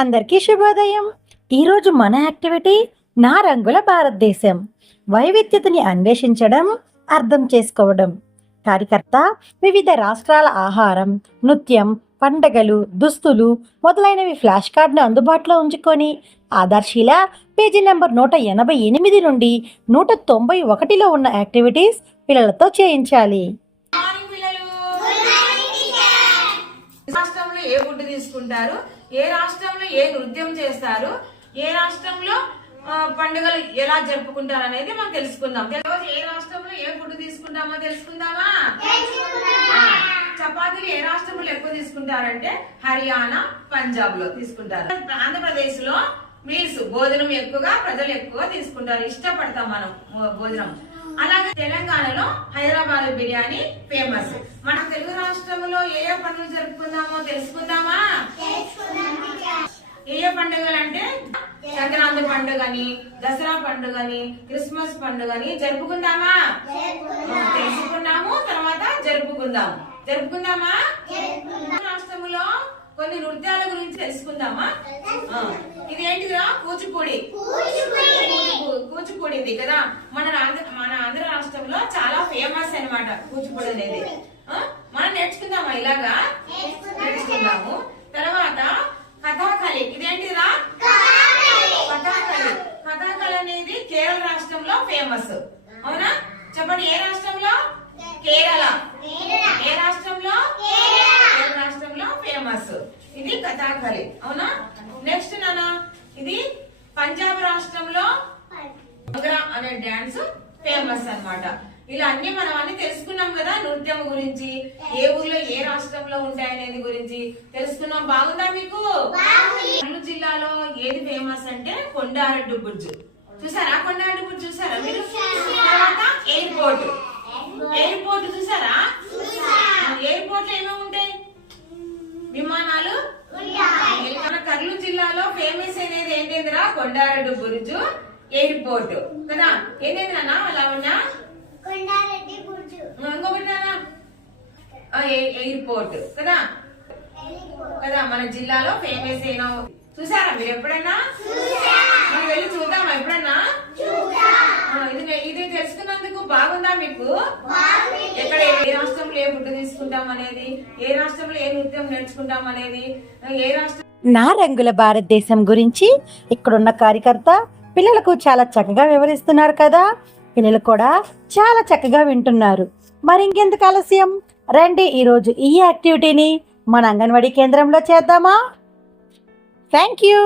అందరికీ శుభోదయం. ఈరోజు మన యాక్టివిటీ నా రంగుల భారతదేశం. వైవిధ్యతని అన్వేషించడం, అర్థం చేసుకోవడం. కార్యకర్త వివిధ రాష్ట్రాల ఆహారం, నృత్యం, పండగలు, దుస్తులు మొదలైనవి ఫ్లాష్ కార్డ్ను అందుబాటులో ఉంచుకొని ఆధార్శీల పేజీ నెంబర్ 188 నుండి 191లో ఉన్న యాక్టివిటీస్ పిల్లలతో చేయించాలి. రాష్ట్రంలో ఏ ఫుడ్ తీసుకుంటారు, ఏ రాష్ట్రంలో ఏ నృత్యం చేస్తారు, ఏ రాష్ట్రంలో పండుగలు ఎలా జరుపుకుంటారు అనేది మనం తెలుసుకుందాం. ఏ రాష్ట్రంలో ఏ ఫుడ్ తీసుకుంటామో తెలుసుకుందామా? చపాతీలు ఏ రాష్ట్రంలో ఎక్కువ తీసుకుంటారంటే హర్యానా, పంజాబ్ లో తీసుకుంటారు. ఆంధ్రప్రదేశ్ లో మీల్స్ భోజనం ఎక్కువగా ప్రజలు ఎక్కువ తీసుకుంటారు, ఇష్టపడతాం మనం భోజనం. అలాగే తెలంగాణలో హైదరాబాద్ బిర్యానీ ఫేమస్. మన తెలుగు రాష్ట్రంలో ఏ ఏ పండుగలు జరుపుకుందామో తెలుసుకుందామా? ఏ ఏ పండుగలు అంటే సంక్రాంతి పండుగని, దసరా పండుగని, క్రిస్మస్ పండుగని జరుపుకుందామా? తెలుసుకున్నాము, తర్వాత జరుపుకుందామా? రాష్ట్రంలో కొన్ని నృత్యాల గురించి తెలుసుకుందామా? ఇదేంటిదా? కూచిపూడి ఇది కదా మన ఆంధ్ర రాష్ట్రంలో చాలా ఫేమస్ అన్నమాట కూచిపూడి అనేది. మనం నేర్చుకుందామా? ఇలాగా నేర్చుకుందాము. తర్వాత కథాకళి, ఇదేంటిదా? కథాకళి అనేది కేరళ రాష్ట్రంలో ఫేమస్. అవునా? చెప్పండి, ఏ రాష్ట్రంలో? కేరళ. ఏ రాష్ట్రంలో? కేరళ రాష్ట్రంలో ఫేమస్ ఇది కథాకళి. అవునా? నెక్స్ట్ నానా, ఇది పంజాబ్ రాష్ట్రంలో భంగ్రా అనే డాన్స్ ఫేమస్ అన్నమాట. ఇలా అన్ని మనం అన్ని తెలుసుకున్నాం కదా. నృత్యం గురించి, ఏ ఊర్లో ఏ రాష్ట్రంలో ఉంటాయనేది గురించి తెలుసుకున్నాం. బాగుందా మీకు? కర్నూలు జిల్లాలో ఏది ఫేమస్ అంటే కొండారెడ్డి బుర్జ్. చూసారా? కొండారెడ్డి బుర్జ్ చూసారా మీరు? తర్వాత ఎయిర్పోర్ట్ చూసారా? ఎయిర్పోర్ట్ లో ఏమేమి ఉంటాయి? విమానాలు. మన కర్నూలు జిల్లాలో ఫేమస్ అనేది ఏంటిదిరా? కొండారెడ్డి బుర్జ్, ఎయిర్పోర్ట్ కదా. ఏంటంటే నాన్న అలా ఉన్నా ఇంకొకటి ఎయిర్పోర్ట్ కదా. మన జిల్లాలో ఫేమస్ అయినా చూసారా మీరు ఎప్పుడైనా? మనం వెళ్ళి చూద్దామా ఎప్పుడన్నా? ఇది తెలుసుకున్నందుకు బాగుందా మీకు? ఎక్కడ ఏ రాష్ట్రంలో ఏ ఫుడ్ తీసుకుంటాం అనేది, ఏ రాష్ట్రంలో ఏ నృత్యం నేర్చుకుంటాం అనేది, ఏ రాష్ట్రం. నా రంగుల భారతదేశం గురించి ఇక్కడున్న కార్యకర్త పిల్లలకు చాలా చక్కగా వివరిస్తున్నారు కదా. పిల్లలు కూడా చాలా చక్కగా వింటున్నారు. మరి ఇంకెందుకు ఆలస్యం, రండి ఈరోజు ఈ యాక్టివిటీని మన అంగన్వాడీ కేంద్రంలో చేద్దామా? Thank you.